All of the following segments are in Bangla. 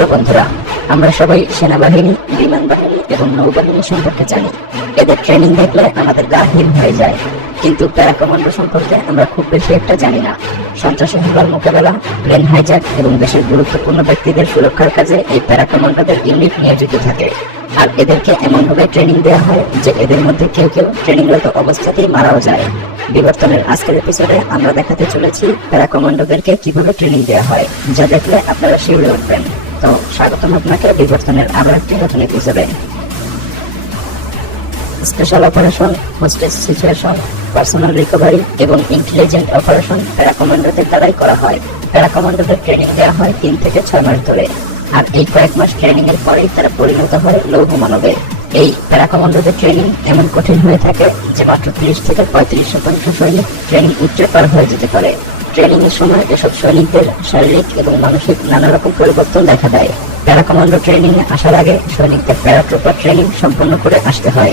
হ্যালো বন্ধুরা, আমরা সবাই সেনাবাহিনী বিমান বাহিনী এবং নৌবাহিনী সম্পর্কে জানি। এদের ট্রেনিং দেখলে আমাদের গা হিম হয়ে যায়। কিন্তু প্যারা কমান্ডো সম্পর্কে আমরা খুব বেশি একটা জানি না। সন্ত্রাসী হামলার মোকাবেলা, প্লেন হাইজ্যাক এবং দেশের গুরুত্বপূর্ণ ব্যক্তিদের সুরক্ষার কাজে এই প্যারা কমান্ডোদের ইউনিট নিয়োজিত থাকে। আর এদেরকে এমনভাবে ট্রেনিং দেওয়া হয় যে এদের মধ্যে কেউ কেউ ট্রেনিংরত অবস্থাতেই মারাও যায়। বিবর্তনের আজকের এপিসোডে আমরা দেখাতে চলেছি প্যারা কমান্ডোদেরকে কীভাবে ট্রেনিং দেওয়া হয়। যা দেখলে আপনারা শিউরে উঠবেন। তো স্বাগতম আপনাকে বিবর্তনের আবার একটি নতুন এপিসোডে special operation hostage situation personal recovery এবং ইন্টেলিজেন্ট অপারেশন প্যারা কমান্ডোদের দ্বারাই করা হয়। প্যারা কমান্ডোদের ট্রেনিং দেওয়া হয় তিন থেকে ছয় মাস ধরে। আর এই কয়েক মাস ট্রেনিং এর পরেই তারা পরিণত হয় লৌহ মানবে। এই প্যারা কমান্ডোদের ট্রেনিং এমন কঠিন হয়ে থাকে যে মাত্র তিরিশ থেকে পঁয়ত্রিশ শতাংশ সৈনিক ট্রেনিং উচ্চে পার হয়ে যেতে পারে। ট্রেনিং এর সময় এসব সৈনিকদের শারীরিক এবং মানসিক নানা রকম পরিবর্তন দেখা দেয়। প্যারা কমান্ডো ট্রেনিং আসার আগে সৈনিকদের প্যারাট্রোপার ট্রেনিং সম্পন্ন করে আসতে হয়।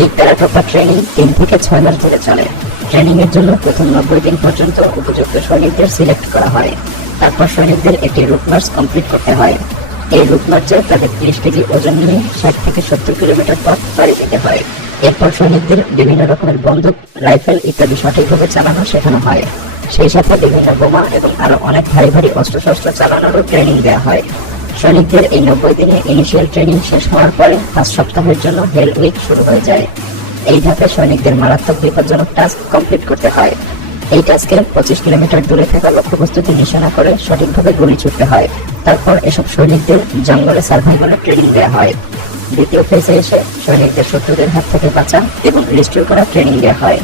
এই প্যারাট্রোপার ট্রেনিং তিন থেকে ছয় মাস ধরে চলে। ট্রেনিং এর জন্য প্রথম নব্বই দিন পর্যন্ত উপযুক্ত সৈনিকদের সিলেক্ট করা হয়। তারপর সৈনিকদের একটি রুট মার্চ কমপ্লিট করতে হয়। এই রুট মার্চে তাদের তিরিশ কেজি ওজন নিয়ে ষাট থেকে সত্তর কিলোমিটার পথ পাড়ি দিতে হয়। এরপর সৈনিকদের বিভিন্ন রকমের বন্দুক, রাইফেল ইত্যাদি সঠিকভাবে চালানো শেখানো হয়। সেই সাথে বিভিন্ন বোমা এবং আরও অনেক ভারী ভারী অস্ত্রশস্ত্র চালানোরও ট্রেনিং দেওয়া হয়। সৈনিকদের এই নব্বই দিনে ইনিশিয়াল ট্রেনিং শেষ হওয়ার পরে পাঁচ সপ্তাহের জন্য হেল উইক শুরু হয়ে যায়। এই ধাপে সৈনিকদের মারাত্মক বিপজ্জনক টাস্ক কমপ্লিট করতে হয়। এই টাস্কে পঁচিশ কিলোমিটার দূরে থাকা লক্ষ্যবস্তুকে নিশানা করে সঠিকভাবে গুলি ছুটতে হয়। তারপর এসব সৈনিকদের জঙ্গলে সার্ভাইভালের ট্রেনিং দেওয়া হয়। দ্বিতীয় ফেজে এসে সৈনিকদের শত্রুদের হাত থেকে বাঁচা এবং রিস্টোর করা ট্রেনিং দেওয়া হয়।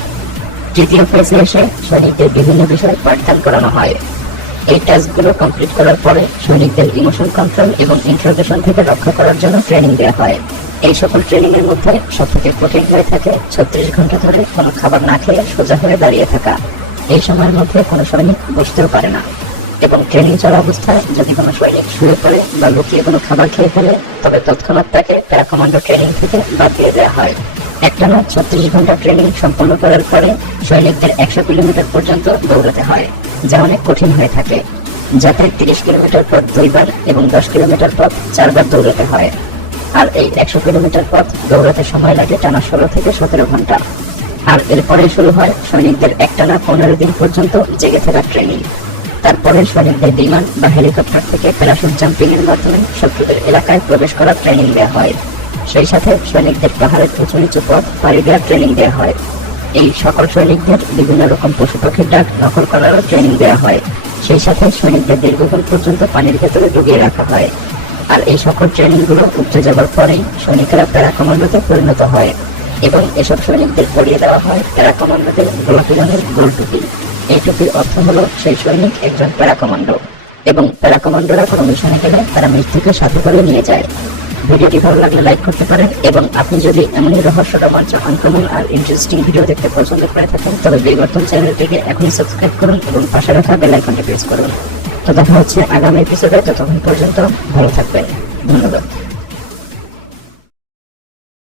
তৃতীয় ফেজে এসে সৈনিকদের বিভিন্ন বিষয়ে পাঠদান করানো হয়। এই টাস্কগুলো কমপ্লিট করার পরে সৈনিকদের ইমোশন কন্ট্রোল এবং ইন্ট্রোগেশন থেকে রক্ষা করার জন্য ট্রেনিং দেওয়া হয়। এই সকল ট্রেনিং এর মধ্যে সব থেকে কঠিন হয়ে থাকে ছত্রিশ ঘণ্টা ধরে কোনো খাবার না খেয়ে সোজা হয়ে দাঁড়িয়ে থাকা। এই সময়ের মধ্যে কোনো সৈনিক বসতেও পারে না। এবং ট্রেনিং চলা অবস্থায় যদি কোনো সৈনিক শুয়ে পড়ে বা লুকিয়ে কোনো খাবার খেয়ে ফেলে, তবে তৎক্ষণাৎ তাকে প্যারা কমান্ডো ট্রেনিং থেকে বাদ দিয়ে দেওয়া হয়। একটানা ছত্রিশ ঘণ্টা ট্রেনিং সম্পন্ন করার পরে সৈনিকদের একশো কিলোমিটার পর্যন্ত দৌড়াতে হয়, যা অনেক কঠিন হয়ে থাকে। যাতে তিরিশ কিলোমিটার পথ দুইবার এবং দশ কিলোমিটার পথ চারবার দৌড়াতে হয়। আর এই একশো কিলোমিটার পথ দৌড়াতে সময় লাগে টানা ষোলো থেকে সতেরো ঘণ্টা। আর এরপরে শুরু হয় সৈনিকদের একটানা পনেরো দিন পর্যন্ত জেগে থাকার ট্রেনিং। তারপরে সৈনিকদের বিমান বা হেলিকপ্টার থেকে প্যারাশুট জাম্পিং এর মাধ্যমে শত্রুদের এলাকায় প্রবেশ করার ট্রেনিং দেওয়া হয়। সেই সাথে সৈনিকদের পাহাড়ের উঁচু নিচু পথ পাড়ি দেওয়ার ট্রেনিং দেওয়া হয়। এই সকল সৈনিকদের বিভিন্ন রকম পশু পাখির ডাক নকল করারও ট্রেনিং দেওয়া হয়। সেই সাথে সৈনিকদের দীর্ঘক্ষণ পর্যন্ত পানির ভেতরে ডুবিয়ে রাখা হয়। আর এই সকল ট্রেনিংগুলো উঠে যাবার পরেই সৈনিকরা প্যারা কমান্ডোতে পরিণত হয়। এবং এসব সৈনিকদের পরিয়ে দেওয়া হয় প্যারা কমান্ডোদের গোলাপি রঙের গোল টুপি এই টুপির অর্থ হলো সেই সৈনিক একজন প্যারা কমান্ডো এবং প্যারা কমান্ডোরা কোনো মিশনে গেলে তারা মৃত্যুকে সাথে করে নিয়ে যায়। ভিডিওটি ভালো লাগলে লাইক করতে পারেন এবং আপনি যদি এমনই রহস্য রোমাঞ্চ আনকমন আর ইন্টারেস্টিং ভিডিও দেখতে পছন্দ করে থাকেন, তবে বিবর্তন চ্যানেলটিকে এখনই সাবস্ক্রাইব করুন এবং পাশে রাখা বেল আইকনটি প্রেস করুন। তো দেখা হচ্ছে আগামী এপিসোডে ততক্ষণ পর্যন্ত ভালো থাকবেন। ধন্যবাদ।